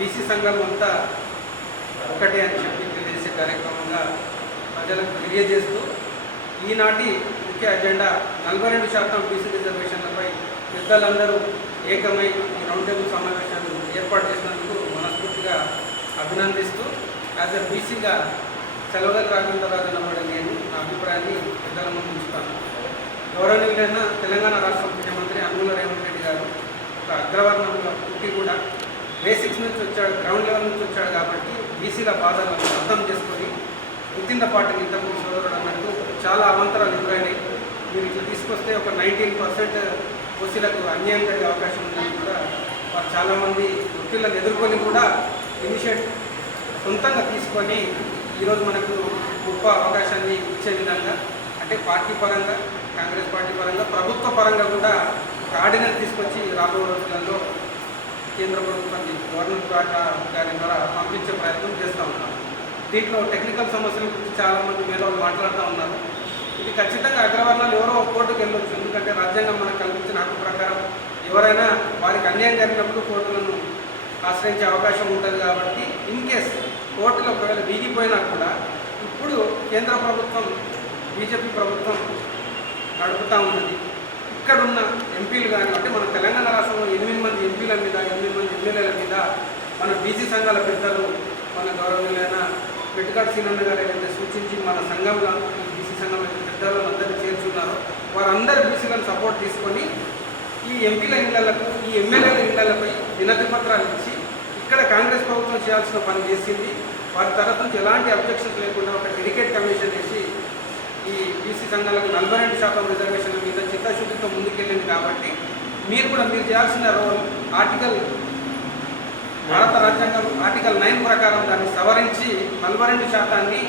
BC సంఘం అంతా ఒకటే అని చెప్పి తెలియజేసే కార్యక్రమంగా ప్రజలకు తెలియజేస్తూ ఈనాటి ముఖ్య అజెండా 42% బీసీ రిజర్వేషన్లపై పెద్దలందరూ ఏకమై ఈ రౌండ్ టేబుల్ సమావేశాన్ని ఏర్పాటు చేసినందుకు మనస్ఫూర్తిగా అభినందిస్తూ యాజ్ ఎ బీసీగా సెలవులకు రాజేంద్రరాజు అన్నమాట నేను నా అభిప్రాయాన్ని పెద్దల ముందు ఉంచుతాను. గౌరవనీయులైన తెలంగాణ రాష్ట్ర ముఖ్యమంత్రి యనమల రేవంత్ రెడ్డి గారు ఒక అగ్రవర్ణంలో పుట్టి కూడా బేసిక్స్ నుంచి వచ్చాడు, గ్రౌండ్ లెవెల్ నుంచి వచ్చాడు కాబట్టి బీసీల బాధలను అర్థం చేసుకొని వితిన్ ద పార్టీ ఇంతకుముందు సోదరుడు అన్నట్టు చాలా అవంతరాలు ఎదురైనాయి. మీరు ఇట్లా తీసుకొస్తే ఒక 19% ఓసీలకు అన్యాయం జరిగే అవకాశం ఉందని కూడా వారు చాలామంది ఒత్తిళ్లను ఎదుర్కొని కూడా ఇనిషియేట్ సొంతంగా తీసుకొని ఈరోజు మనకు గొప్ప అవకాశాన్ని ఇచ్చే విధంగా అంటే పార్టీ పరంగా, కాంగ్రెస్ పార్టీ పరంగా, ప్రభుత్వ పరంగా కూడా ఒక ఆర్డినెన్స్ తీసుకొచ్చి రాబోయే రోజులలో కేంద్ర ప్రభుత్వాన్ని గవర్నర్ గారి ద్వారా పంపించే ప్రయత్నం చేస్తూ ఉన్నాం. దీంట్లో టెక్నికల్ సమస్యల గురించి చాలామంది మేధావులు మాట్లాడుతూ ఉన్నారు. ఇది ఖచ్చితంగా అగ్రవర్ణాలు ఎవరో కోర్టుకు వెళ్ళొచ్చు, ఎందుకంటే రాజ్యాంగం మనకు కల్పించిన హక్కు ప్రకారం ఎవరైనా వారికి అన్యాయం జరిగినప్పుడు కోర్టులను ఆశ్రయించే అవకాశం ఉంటుంది. కాబట్టి ఇన్ కేస్ కోర్టులో ఒకవేళ వీగిపోయినా కూడా ఇప్పుడు కేంద్ర ప్రభుత్వం, బీజేపీ ప్రభుత్వం నడుపుతూ ఉన్నది. ఇక్కడున్న ఎంపీలు కానీ అంటే మన తెలంగాణ రాష్ట్రంలో 8 మంది ఎంపీల మీద, 8 మంది ఎమ్మెల్యేల మీద మన బీసీ సంఘాల పెద్దలు, మన గౌరవనీయులైన వెట్టికాడు సీనన్న గారు ఏదైతే సూచించి మన సంఘంలో బీసీ సంఘం పెద్దలు అందరినీ చేర్చున్నారో వారందరూ బీసీలను సపోర్ట్ తీసుకొని ఈ ఎంపీల ఇళ్లకు, ఈ ఎమ్మెల్యేల ఇళ్లపై వినతి పత్రాలు ఇచ్చి ఇక్కడ కాంగ్రెస్ ప్రభుత్వం చేయాల్సిన పని చేసింది. వారి తరఫు నుంచి ఎలాంటి అబ్జెక్షన్స్ లేకుండా ఒక డెడికేట్ కమిషన్ వేసి ఈ బీసీ సంఘాలకు 42% రిజర్వేషన్ల మీద చిత్తశుద్ధితో ముందుకెళ్ళింది. కాబట్టి మీరు కూడా మీరు చేయాల్సిన రోల్ భారత రాజ్యాంగం ఆర్టికల్ 9 ప్రకారం దాన్ని సవరించి 42%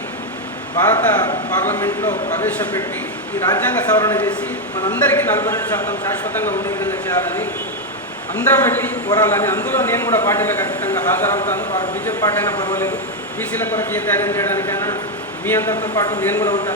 భారత పార్లమెంట్లో ప్రవేశపెట్టి ఈ రాజ్యాంగ సవరణ చేసి మనందరికీ 42% శాశ్వతంగా ఉండే విధంగా చేయాలని అందరం వెళ్ళి కోరాలని, అందులో నేను కూడా పార్టీలో ఖచ్చితంగా హాజరవుతాను. వారు బీజేపీ పార్టీ అయినా పర్వాలేదు, బీసీల కొరకు ఏ త్యాగం చేయడానికైనా మీ అందరితో పాటు నేను కూడా ఉంటాను.